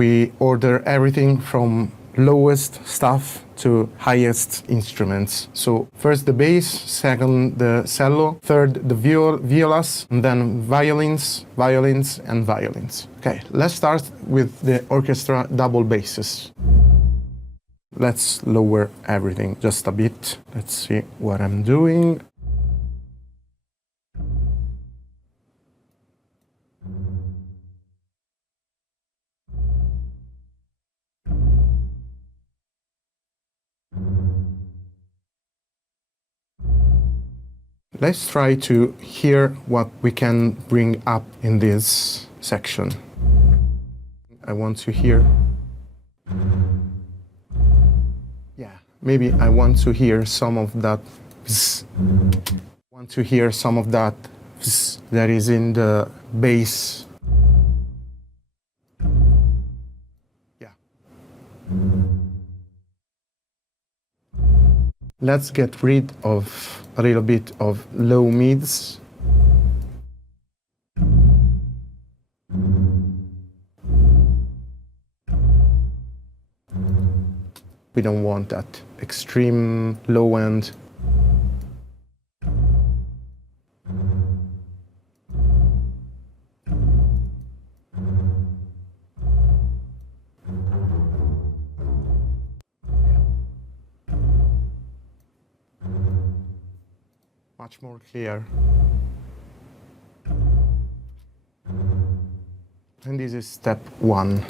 We order everything from lowest stuff to highest instruments. So first the bass, second the cello, third the violas, and then violins, and violins. Okay, let's start with the orchestra double basses. Let's lower everything just a bit. Let's see what I'm doing. Let's try to hear what we can bring up in this section. I want to hear. Yeah, maybe I want to hear some of that. I want to hear some of that that is in the bass. Yeah. Let's get rid of a little bit of low mids. We don't want that extreme low end. Much more clear. And this is step 1.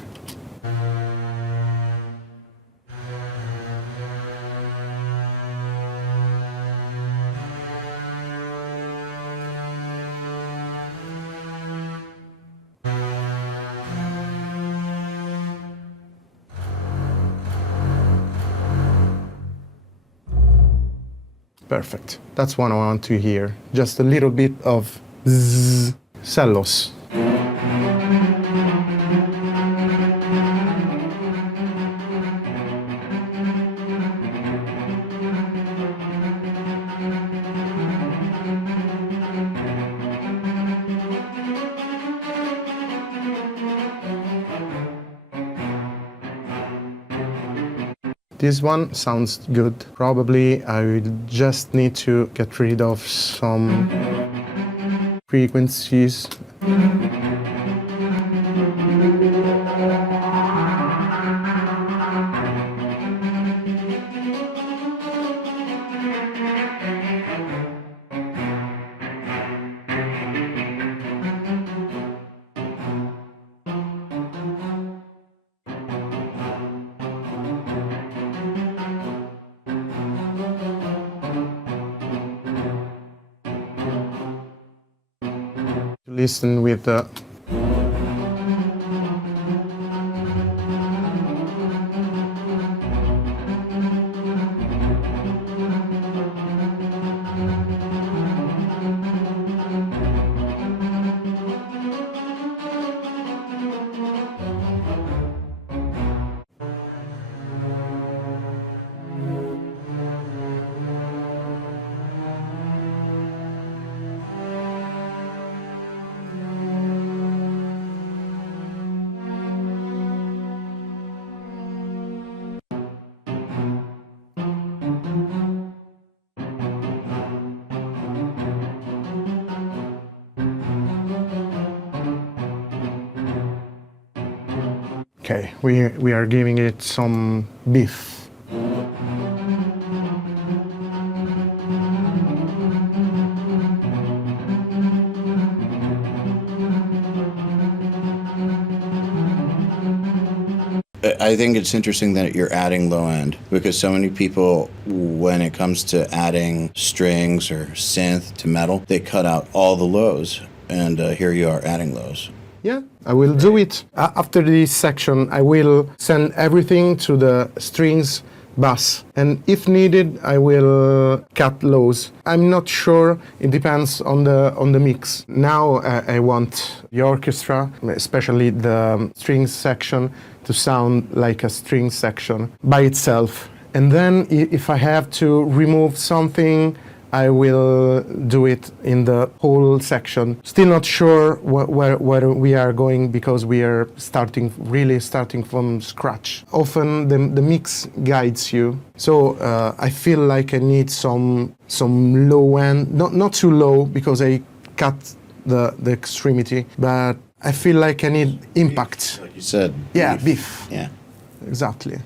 Perfect. That's what I want to hear. Just a little bit of zzz, cellos. This one sounds good. Probably I will just need to get rid of some frequencies. Listen with the Okay, we are giving it some beef. I think it's interesting that you're adding low end, because so many people, when it comes to adding strings or synth to metal, they cut out all the lows, and here you are adding lows. Yeah, I will do it. After this section, I will send everything to the strings bass, and if needed, I will cut lows. I'm not sure. It depends on the mix. Now I want the orchestra, especially the strings section, to sound like a string section by itself. And then if I have to remove something, I will do it in the whole section. Still not sure where we are going because we are really starting from scratch. Often the mix guides you. So I feel like I need some low end, not too low because I cut the extremity, but I feel like I need impact. Like you said. Yeah, beef. Yeah. Exactly.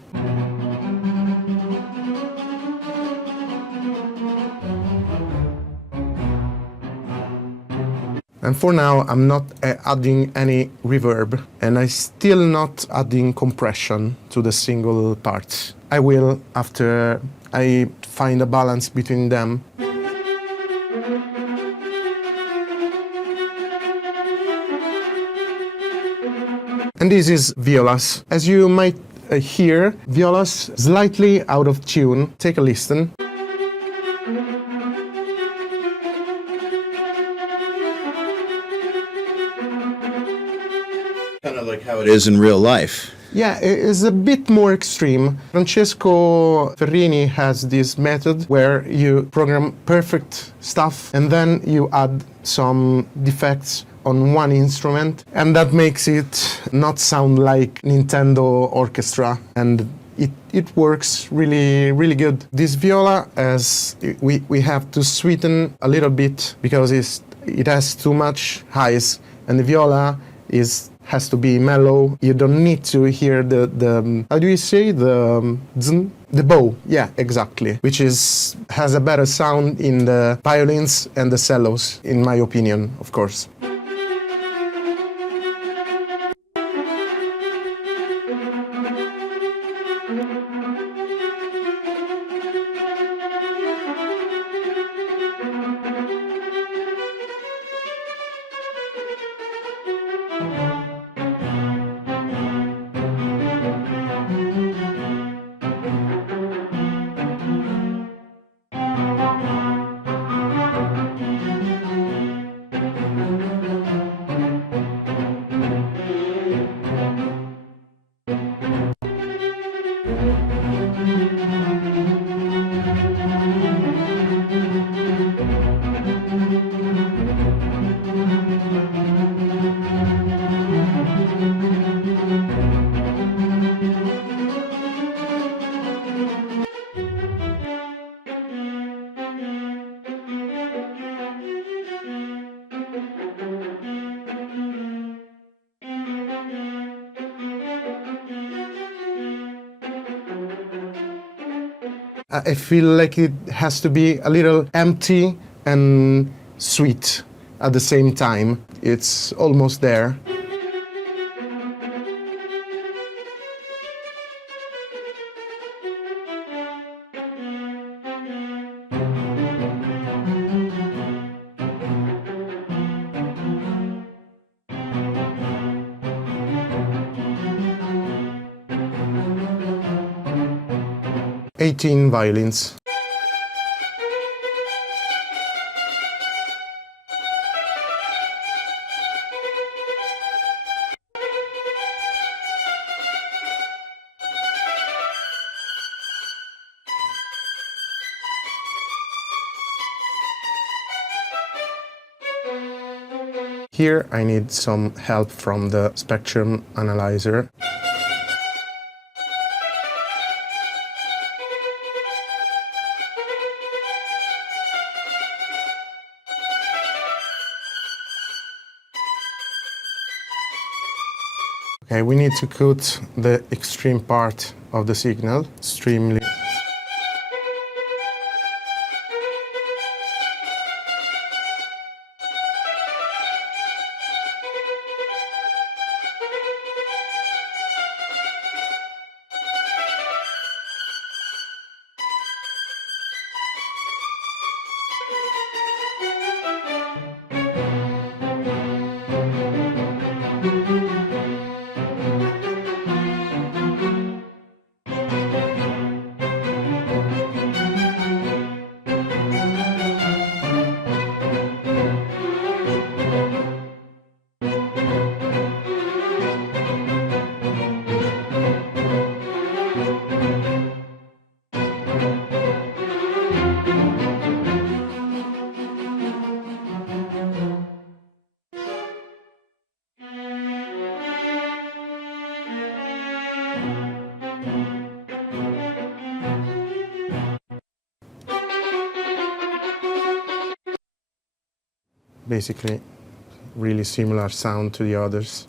And for now, I'm not adding any reverb, and I'm still not adding compression to the single parts. I will after I find a balance between them. And this is violas. As you might hear, violas slightly out of tune. Take a listen. Kind of like how it is in real life. Yeah, it is a bit more extreme. Francesco Ferrini has this method where you program perfect stuff and then you add some defects on one instrument, and that makes it not sound like Nintendo orchestra, and it works really good. This viola, as we have to sweeten a little bit because it has too much highs, and the viola has to be mellow. You don't need to hear the how do you say, the bow? Yeah, exactly. Which has a better sound in the violins and the cellos, in my opinion, of course. I feel like it has to be a little empty and sweet at the same time. It's almost there. Eighteen violins. Here I need some help from the spectrum analyzer. Okay, we need to cut the extreme part of the signal extremely. basically really similar sound to the others.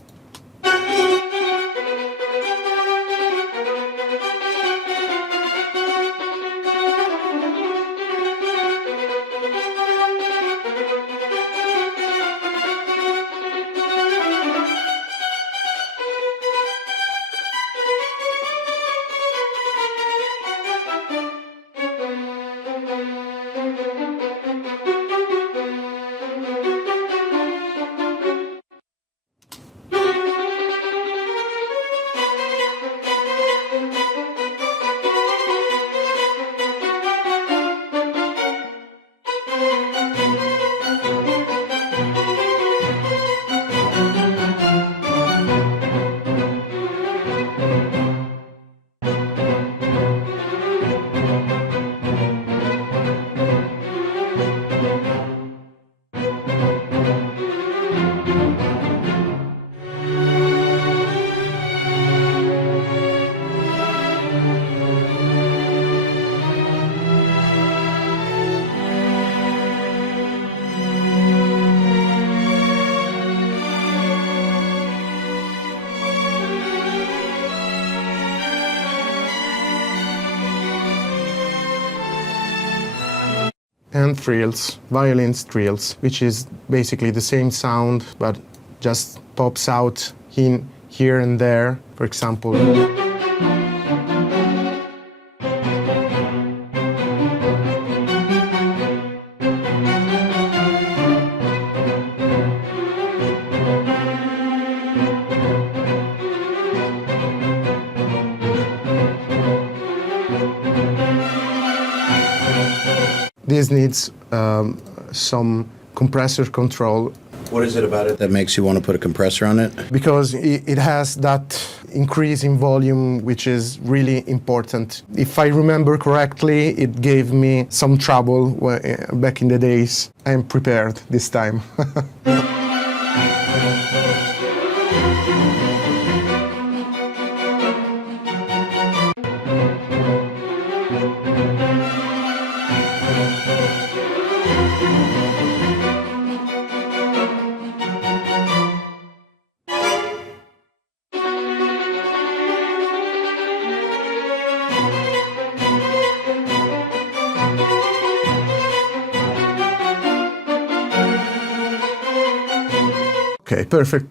And trills, violin trills, which is basically the same sound but just pops out in here and there. For example, this needs some compressor control. What is it about it that makes you want to put a compressor on it? Because it has that increase in volume, which is really important. If I remember correctly, it gave me some trouble back in the days. I am prepared this time. Okay, perfect.